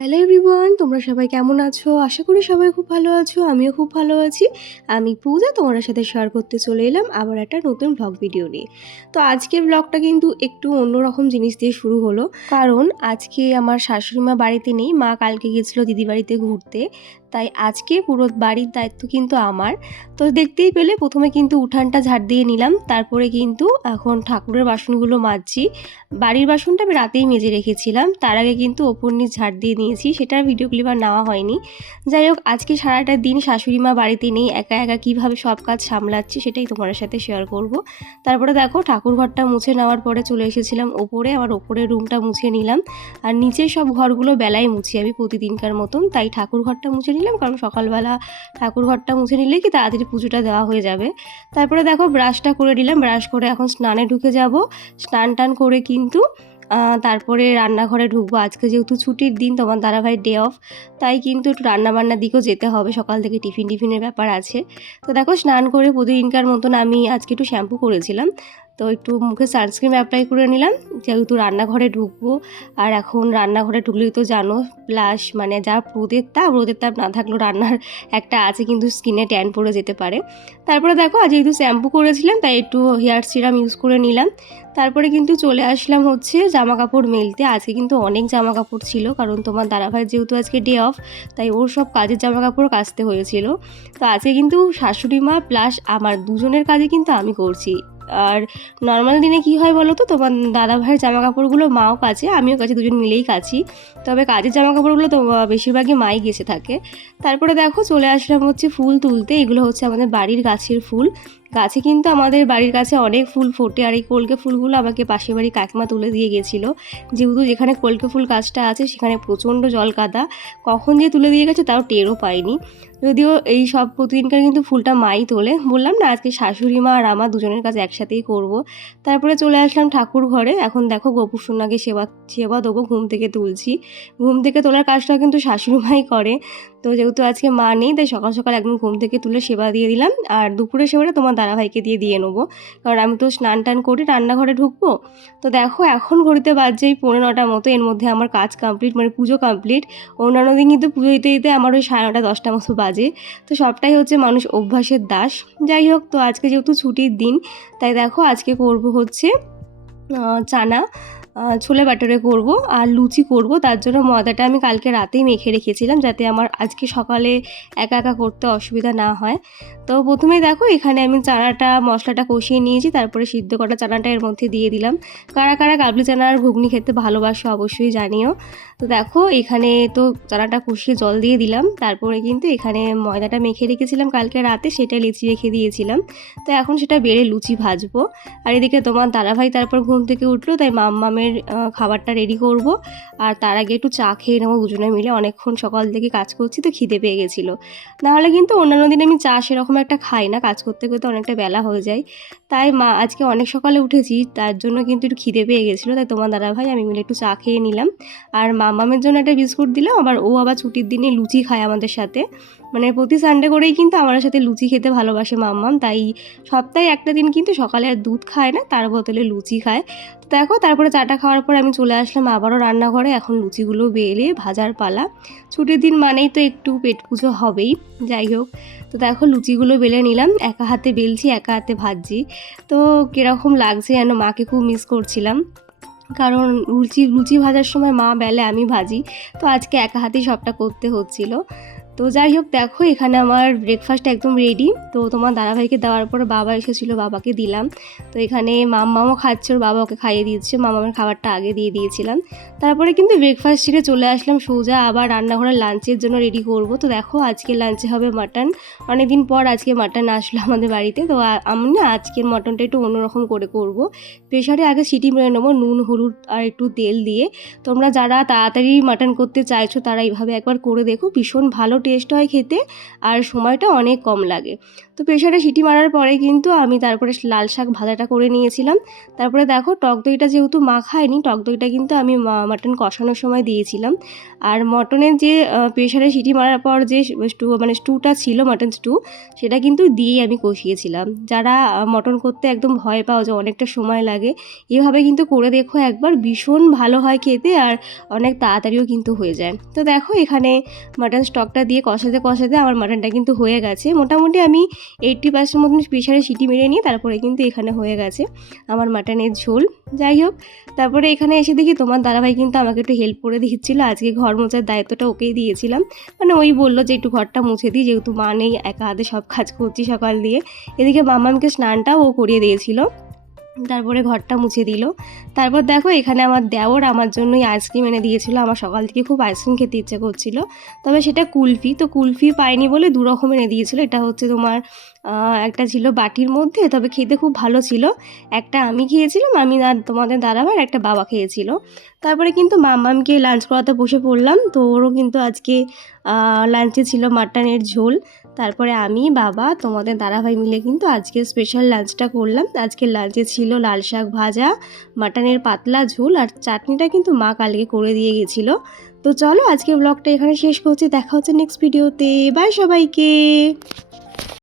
Hello everyone, তোমরা সবাই কেমন আছো? আশা করি সবাই খুব ভালো আছো। আমিও খুব ভালো আছি। আমি পূজা তোমাদের সাথে শেয়ার করতে চলে এলাম আবার একটা নতুন ভ্লগ ভিডিও নিয়ে। তো আজকের ব্লগটা কিন্তু একটু অন্যরকম জিনিস দিয়ে শুরু হলো। কারণ আজকে আমার শাশুড়ি মা বাড়িতে নেই। মা কালকে গেছিলো দিদি বাড়িতে ঘুরতে। তাই আজকে পুরো বাড়ির দায়িত্ব কিন্তু আমার। তো দেখতেই পেলে প্রথমে কিন্তু উঠানটা ঝাড় দিয়ে নিলাম। তারপরে কিন্তু এখন ঠাকুরের বাসনগুলো মাজছি। বাড়ির বাসনটা আমি রাতেই মেজে রেখেছিলাম, তার আগে কিন্তু ওপর নিচ ঝাড় দিয়ে নিয়েছি, সেটার ভিডিও ক্লিপ আর নেওয়া হয়নি। যাই হোক, আজকে সারাটা দিন শাশুড়ি মা বাড়িতে নেই, একা একা কীভাবে সব কাজ সামলাচ্ছি সেটাই তোমাদের সাথে শেয়ার করব। তারপরে দেখো ঠাকুর ঘরটা মুছে নেওয়ার পরে চলে এসেছিলাম ওপরে, আমার ওপরের রুমটা মুছে নিলাম। আর নিচের সব ঘরগুলো বেলায় মুছি আমি প্রতিদিনকার মতন, তাই ঠাকুর ঘরটা মুছে নিলাম, কারণ সকালবেলা ঠাকুর ঘরটা মুছে নিলে কি তাড়াতাড়ি পুজোটা দেওয়া হয়ে যাবে। তারপরে দেখো ব্রাশটা করে নিলাম, ব্রাশ করে এখন স্নানে ঢুকে যাব। স্নান টান করে কিন্তু তারপরে রান্নাঘরে ঢুকবো। আজকে যেহেতু ছুটির দিন, তোমার দাদাভাই ডে অফ, তাই কিন্তু একটু রান্নাবান্নার দিকেও যেতে হবে, সকাল থেকে টিফিনের ব্যাপার আছে। তো দেখো স্নান করে প্রতিদিনকার মতন আমি আজকে একটু শ্যাম্পু করেছিলাম, তো একটু মুখে সানস্ক্রিন অ্যাপ্লাই করে নিলাম, যেহেতু রান্নাঘরে ঢুকবো। আর এখন রান্নাঘরে ঢুকলেই তো জানো, প্লাস মানে যা রোদের তাপ না থাকলেও রান্নার একটা আছে, কিন্তু স্কিনে ট্যান পড়ে যেতে পারে। তারপরে দেখো আজ যেহেতু শ্যাম্পু করেছিলাম, তাই একটু হেয়ার সিরাম ইউজ করে নিলাম। তারপরে কিন্তু চলে আসলাম হচ্ছে জামা কাপড় মেলতে। আজকে কিন্তু অনেক জামা কাপড় ছিল, কারণ তোমার দাদাভাই যেহেতু আজকে ডে অফ, তাই ওর সব কাজের জামা কাপড় কাচতে হয়েছিল। তো আজকে কিন্তু শাশুড়ি মা প্লাস আমার দুজনের কাজে কিন্তু আমি করছি। আর নর্মাল দিনে কি হয় বলো তো, তোমার দাদাভাইয়ের জামা কাপড়গুলো মাও কাচে, আমিও কাচি, দুজন মিলেই কাচি। তবে কাজের জামা কাপড়গুলো তো বেশিরভাগই মাই গেছে থাকে। তারপরে দেখো চলে আসলাম হচ্ছে ফুল তুলতে। এগুলো হচ্ছে আমাদের বাড়ির গাছের ফুল। গাছে কিন্তু আমাদের বাড়ির কাছে অনেক ফুল ফোটে, আর এই কলকে ফুলগুলো আমাকে পাশের বাড়ি কাকিমা তুলে দিয়ে গেছিলো। যেহেতু যেখানে কলকে ফুল গাছটা আছে সেখানে প্রচণ্ড জল কাদা, কখন যে তুলে দিয়ে গেছে তাও টেরও পাইনি। যদিও এই সব প্রতিদিনকার কিন্তু ফুলটা মাই তোলে। বললাম না, আজকে শাশুড়ি মা আর আমার দুজনের কাজ একসাথেই করব। তারপরে চলে আসলাম ঠাকুর ঘরে। এখন দেখো গোপুর সোনাকে সেবা সেবা দেবো, ঘুম থেকে তুলছি। ঘুম থেকে তোলার কাজটা কিন্তু শাশুড়ি মাই করে। তো যেহেতু আজকে মা নেই, তাই সকাল সকাল একদম ঘুম থেকে তুলে সেবা দিয়ে দিলাম। আর দুপুরের সেবাটা তোমার দাদাভাইকে দিয়ে নেবো, কারণ আমি তো স্নান টান করে রান্নাঘরে ঢুকবো। তো দেখো এখন ঘড়িতে বাজছে 9:45 মতো, এর মধ্যে আমার কাজ কমপ্লিট, মানে পুজো কমপ্লিট। অন্যান্য দিন কিন্তু পুজো দিতে দিতে আমার ওই 9:30 10টা মতো বাজে। তো সবটাই হচ্ছে মানুষ অভ্যাসের দাস। যাই হোক, তো আজকে যেহেতু ছুটির দিন, তাই দেখো আজকে করব হচ্ছে চানা ছোলে বাটারে করব আর লুচি করব। তার জন্য ময়দাটা আমি কালকে রাতেই মেখে রেখেছিলাম, যাতে আমার আজকে সকালে একা একা করতে অসুবিধা না হয়। তো প্রথমেই দেখো এখানে আমি চানাটা মশলাটা কষিয়ে নিয়েছি, তারপরে সিদ্ধ করা চানাটা এর মধ্যে দিয়ে দিলাম। কারা কারা কাবলি চানার ঘুগনি খেতে ভালোবাসো অবশ্যই জানিও। তো দেখো এখানে তো চানাটা কষিয়ে জল দিয়ে দিলাম, তারপরে কিন্তু এখানে ময়দাটা মেখে রেখেছিলাম কালকে রাতে, সেটা লেচি রেখে দিয়েছিলাম। তো এখন সেটা বেড়ে লুচি ভাজবো। আর এদিকে তোমার দাদাভাই তারপর ঘুম থেকে উঠলো, তাই মাম্মামের খাবারটা রেডি করব। আর তার আগে একটু চা খেয়ে নেবো দুজনে মিলে, অনেকক্ষণ সকাল থেকে কাজ করছি তো খিদে পেয়ে গেছিলো। নাহলে কিন্তু অন্যান্য দিন আমি চা সেরকম একটা খাই না, কাজ করতে করতে অনেকটা বেলা হয়ে যায়। তাই আজকে অনেক সকালে উঠেছি, তার জন্য কিন্তু একটু খিদে পেয়ে গেছিলো, তাই তোমার দাদাভাই আমি মিলে একটু চা খেয়ে নিলাম। আর মাম্মামের জন্য একটা বিস্কুট দিলাম। ও আবার ছুটির দিনে লুচি খায় আমাদের সাথে, মানে প্রতি সানডে করেই কিন্তু আমার সাথে লুচি খেতে ভালোবাসে মাম্মাম। তাই সপ্তাহে একটা দিন কিন্তু সকালে আর দুধ খায় না, তার বদলে লুচি খায়। তো দেখো তারপরে চাটা খাওয়ার পর আমি চলে আসলাম আবারও রান্নাঘরে। এখন লুচিগুলো বেলে ভাজার পালা। ছুটির দিন মানেই তো একটু পেট পুজো হবেই। যাই হোক, তো দেখো লুচিগুলো বেলে নিলাম, একা হাতে বেলছি একা হাতে ভাজছি। তো কীরকম লাগছে যেন, মাকে খুব মিস করছিলাম, কারণ লুচি ভাজার সময় মা বেলে আমি ভাজি, তো আজকে একা হাতেই সবটা করতে হচ্ছিল। তো যাই হোক, দেখো এখানে আমার ব্রেকফাস্ট একদম রেডি। তো তোমার দাদাভাইকে দেওয়ার পর বাবা এসেছিলো, বাবাকে দিলাম। তো এখানে মাম্মামও খাচ্ছে, ওর বাবা ওকে খাইয়ে দিচ্ছে, মামামের খাবারটা আগে দিয়ে দিয়েছিলাম। তারপরে কিন্তু ব্রেকফাস্ট ছেড়ে চলে আসলাম সোজা আবার রান্নাঘরে লাঞ্চের জন্য রেডি করব। তো দেখো আজকে লাঞ্চে হবে মাটন। অনেকদিন পর আজকে মাটন আসলো আমাদের বাড়িতে। তো আমি না আজকের মাটনটা একটু অন্যরকম করে করব। প্রেশারে আগে সিটি মেরে নেবো নুন হলুদ আর একটু তেল দিয়ে। তোমরা যারা তাড়াতাড়ি মাটন করতে চাইছো তারা এইভাবে একবার করে দেখো, ভীষণ ভালো টেস্ট হয় খেতে, আর সময়টা অনেক কম লাগে। তো প্রেশারে সিটি মারার পরে কিন্তু আমি তারপরে লাল শাক ভাজাটা করে নিয়েছিলাম। তারপরে দেখো টক দইটা যেহেতু মাখায়নি, টক দইটা কিন্তু আমি মাটন কষানোর সময় দিয়েছিলাম। আর মটনের যে প্রেশারে সিটি মারার পর যে স্টুটা ছিল, মাটন স্টু, সেটা কিন্তু দিয়েই আমি কষিয়েছিলাম। যারা মটন করতে একদম ভয় পাও যে অনেকটা সময় লাগে, এভাবে কিন্তু করে দেখো একবার, ভীষণ ভালো হয় খেতে আর অনেক তাড়াতাড়িও কিন্তু হয়ে যায়। তো দেখো এখানে মাটন স্টকটা দিয়ে কষাতে কষাতে আমার মাটনটা কিন্তু হয়ে গেছে। মোটামুটি আমি 80% মতন প্রেশারে সিটি মেরে নিয়ে তারপরে কিন্তু এখানে হয়ে গেছে আমার মাটনের ঝোল। যাই হোক, তারপরে এখানে এসে দেখি তোমার দাদাভাই কিন্তু আমাকে একটু হেল্প করে দিচ্ছিলো। আজকে ঘর মোছার দায়িত্বটা ওকেই দিয়েছিলাম, মানে ওই বললো যে একটু ঘরটা মুছে দিই, যেহেতু মা নেই, একা হাতে সব কাজ করছি সকাল দিয়ে। এদিকে মামামকে স্নানটাও ও করিয়ে দিয়েছিল, তারপরে ঘরটা মুছে দিল। তারপর দেখো এখানে আমার দেওর আমার জন্যই আইসক্রিম এনে দিয়েছিল। আমার সকাল থেকে খুব আইসক্রিম খেতে ইচ্ছে করছিল, তবে সেটা কুলফি, তো কুলফি পাইনি বলে দু রকম এনে দিয়েছিল। এটা হচ্ছে তোমার একটা ছিল বাটির মধ্যে, তবে খেতে খুব ভালো ছিল। একটা আমি খেয়েছিলাম, আমি আর তোমাদের দাদাভাই, একটা বাবা খেয়েছিল। তারপরে কিন্তু মাম্মামকে লাঞ্চ করাতে বসে পড়লাম। তো ওরও কিন্তু আজকে লাঞ্চে ছিল মাটনের ঝোল। তারপরে আমি, বাবা, তোমাদের দাদাভাই মিলে কিন্তু আজকে স্পেশাল লাঞ্চটা করলাম। আজকের লাঞ্চে ছিল লাল শাক ভাজা, মাটনের পাতলা ঝোল, আর চাটনিটা কিন্তু মা কালকে করে দিয়ে গেছিলো। তো চলো আজকে ব্লগটা এখানে শেষ করছি, দেখা হচ্ছে নেক্সট ভিডিওতে। বাই সবাইকে।